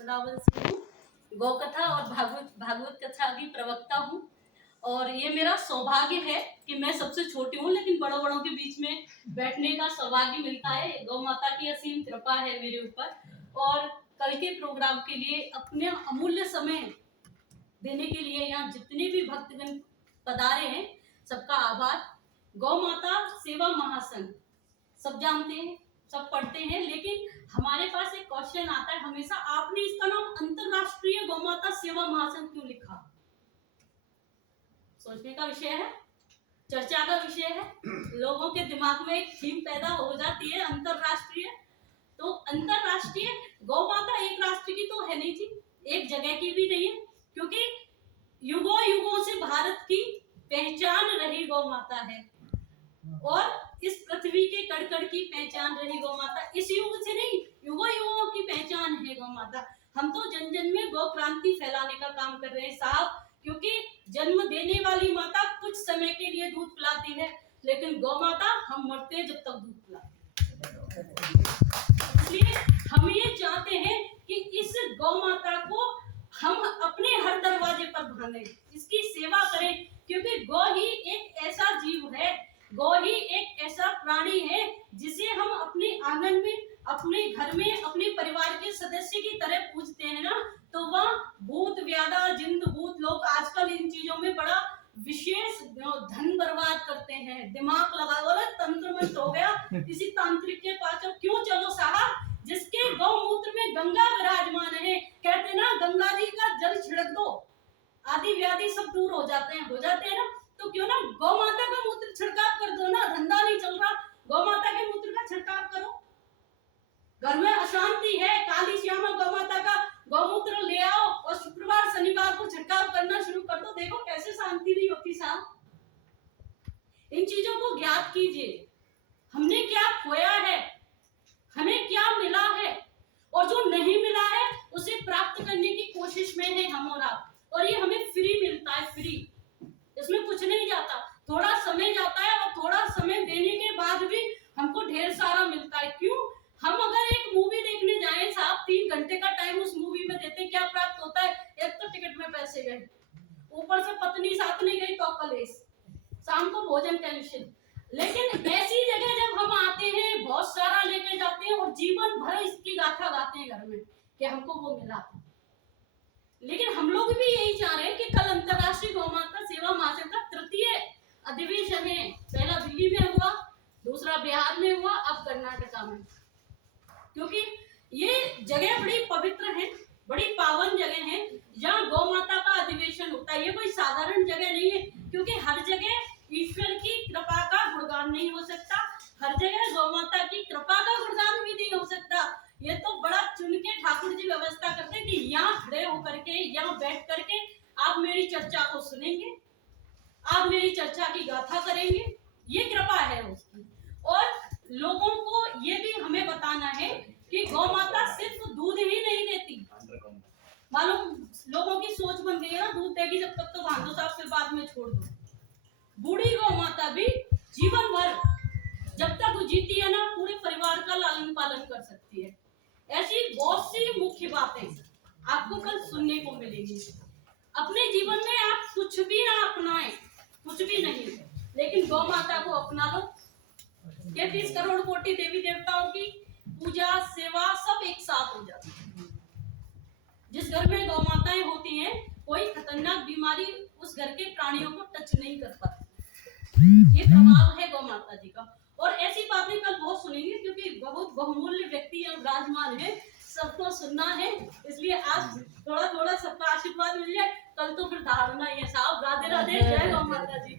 वृंदावन से हूँ। गौ कथा और भागवत कथा की प्रवक्ता हूँ और ये मेरा सौभाग्य है कि मैं सबसे छोटी हूँ, लेकिन बड़ों बड़ों के बीच में बैठने का सौभाग्य मिलता है। गौ माता की असीम कृपा है मेरे ऊपर। और कल के प्रोग्राम के लिए अपने अमूल्य समय देने के लिए यहाँ जितने भी भक्तगण पधारे हैं, सबका आभार। गौ माता सेवा महासंघ सब जानते हैं, सब पढ़ते हैं, लेकिन हमारे पास एक क्वेश्चन आता है हमेशा, आपने इसका नाम अंतरराष्ट्रीय गौ माता सेवा महासंघ क्यों लिखा? सोचने का विषय है, चर्चा का विषय है। लोगों के दिमाग में एक थीम पैदा हो जाती है अंतरराष्ट्रीय। तो अंतरराष्ट्रीय गौ माता एक राष्ट्र की तो है नहीं थी, एक जगह की भी नहीं है, क्योंकि युगों युगों से भारत की पहचान रही गौ माता है और इस पृथ्वी के कण कण की पहचान रही गौ माता। इस युग से नहीं, युगों युगों की पहचान है गौ माता। हम तो जन जन में गौ क्रांति फैलाने का काम कर रहे हैं साहब, क्योंकि जन्म देने वाली माता कुछ समय के लिए दूध पिलाती है, लेकिन गौ माता हम मरते हैं जब तक दूध पिलाती है। इसलिए हम ये चाहते हैं कि इस गौ माता को हम अपने हर दरवाजे पर बांधें, इसकी सेवा करें, क्योंकि गौ ही एक ऐसा जीव है, गौ ही एक ऐसा प्राणी है जिसे हम अपने आंगन में, अपने घर में, अपने परिवार के सदस्य की तरह पूजते हैं ना, तो वह भूत व्याधा जिंद भूत लोग आजकल इन चीजों में बड़ा विशेष धन बर्बाद करते हैं, दिमाग लगा बोला तंत्र मंत्र हो गया किसी तांत्रिक के पास। क्यों चलो साहब, जिसके गौमूत्र में गंगा विराजमान है, कहते ना गंगा जी का जल छिड़क दो, आदि व्याधि सब दूर हो जाते हैं ना। तो क्यों ना गौ माता का मूत्र छिड़काव कर दो ना, धंधा नहीं चल रहा, गौ माता के मूत्र का छिड़काव करो। घर में अशांति है, काली श्यामा गौ माता का गौमूत्र ले आओ और शुक्रवार शनिवार को छिड़काव करना शुरू कर दो, देखो कैसे शांति नहीं होती साहब। इन चीजों को ज्ञात कीजिए, हमने क्या खोया है, हमें क्या मिला है, और जो नहीं मिला है उसे प्राप्त करने की कोशिश में है हम और आप। और ये हमें फ्री मिलता है, फ्री, इसमें कुछ नहीं जाता, थोड़ा समय जाता है और थोड़ा समय देने के बाद भी हमको ढेर सारा मिलता है। क्यों? हम अगर एक मूवी देखने जाएं साहब, 3 घंटे का टाइम उस मूवी में देते, क्या प्राप्त होता है? एक तो टिकट में पैसे गए, ऊपर से पत्नी साथ नहीं गई तो कलेश, शाम को भोजन टेंशन। लेकिन ऐसी जगह जब हम आते हैं, बहुत सारा लेके जाते हैं और जीवन भर इसकी गाथा गाते हैं घर में कि हमको वो मिला। लेकिन हम लोग भी यही चाह रहे हैं कि कल अंतरराष्ट्रीय गौ माता सेवा महासंघ का 3य अधिवेशन है। पहला दिल्ली में हुआ, दूसरा बिहार में हुआ, अब कर्नाटका में। क्योंकि ये जगह बड़ी पवित्र है, बड़ी पावन जगह है, जहाँ गौ माता का अधिवेशन होता है। ये कोई साधारण जगह नहीं है, क्योंकि हर जगह ईश्वर की कृपा का गुणगान नहीं हो सकता, हर जगह गौ माता की कृपा का गुणगान भी नहीं हो सकता। ये तो बड़ा चुन के ठाकुर जी व्यवस्था करते हैं कि यहाँ खड़े होकर के, यहाँ बैठ करके आप मेरी चर्चा को सुनेंगे, आप मेरी चर्चा की गाथा करेंगे, ये कृपा है उसकी। और लोगों को ये भी हमें बताना है कि गौ माता सिर्फ दूध ही नहीं देती। मालूम लोगों की सोच बन गई है ना, दूध देगी जब तक तो बांधो साहब, फिर बाद में छोड़ दो। बूढ़ी गौ माता भी जीवन भर जब तक जीती है ना, पूरे परिवार का लालन पालन कर सकती है। ऐसी बहुत सी मुख्य बातें आपको कल सुनने को मिलेगी। अपने जीवन में आप कुछ भी ना अपनाएं, कुछ भी नहीं, लेकिन गौ माता को अपना लो। 33 करोड़ कोटि देवी देवताओं की पूजा सेवा सब एक साथ हो जाती है। जिस घर में गौ माताएं होती हैं, कोई खतरनाक बीमारी उस घर के प्राणियों को टच नहीं कर पाती। ये प्रभाव है गौ माता जी का। और ऐसी बातें कल बहुत सुनेंगे, क्योंकि बहुत बहुमूल्य व्यक्ति विराजमान है, सबको सुनना है। इसलिए आज थोड़ा थोड़ा सबका आशीर्वाद मिल जाए, कल तो फिर धारणा ही है साहब। राधे राधे, जय गौ माता जी।